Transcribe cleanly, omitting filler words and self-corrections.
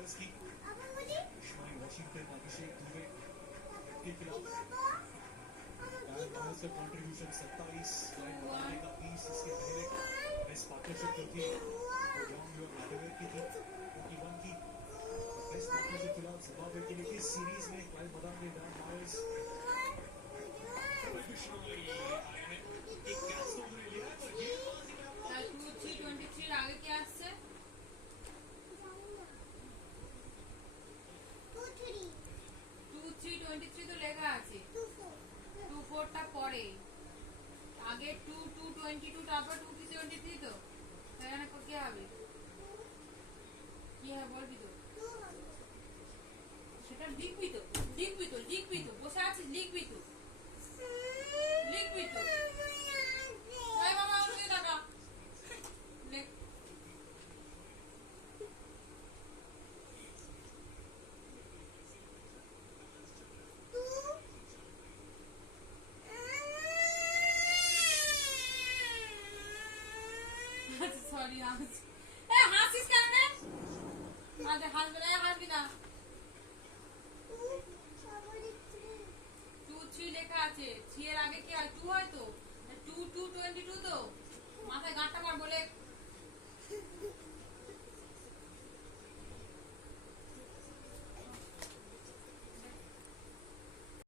की इस्माइल वॉशिंगटन अभिषेक दुबे के खिलाफ डायन का कंट्रीब्यूशन 27 लाइन बनाने का 20 इसके पहले बेस्ट पार्टनरशिप जो थी वो जॉन यूर मैडवेयर की थी 41 की बेस्ट पार्टनरशिप खिलाफ जिम्बाब्वे के लिए इस सीरीज में क्लाइव मदान ने डायन मायर्स ट्रेडिशनली आए हैं एक कैच तो उन्होंने लिया है पर ये 23 आगे क्या আসছে 23 তো লেখা আছে 24 টা পরে আগে 22 তারপর 23 তো এখানে কি হবে কি হবে বলবি তো সেটা লিখবি তো বসে আছিস লিখবি তো এই বাবা ওদিকে তাকা লেখ সরি হাসিস কেন রে আরে হাসবি না 2 3 লেখা আছে 3 এর আগে কি হয় 2 হয় তো 22 তো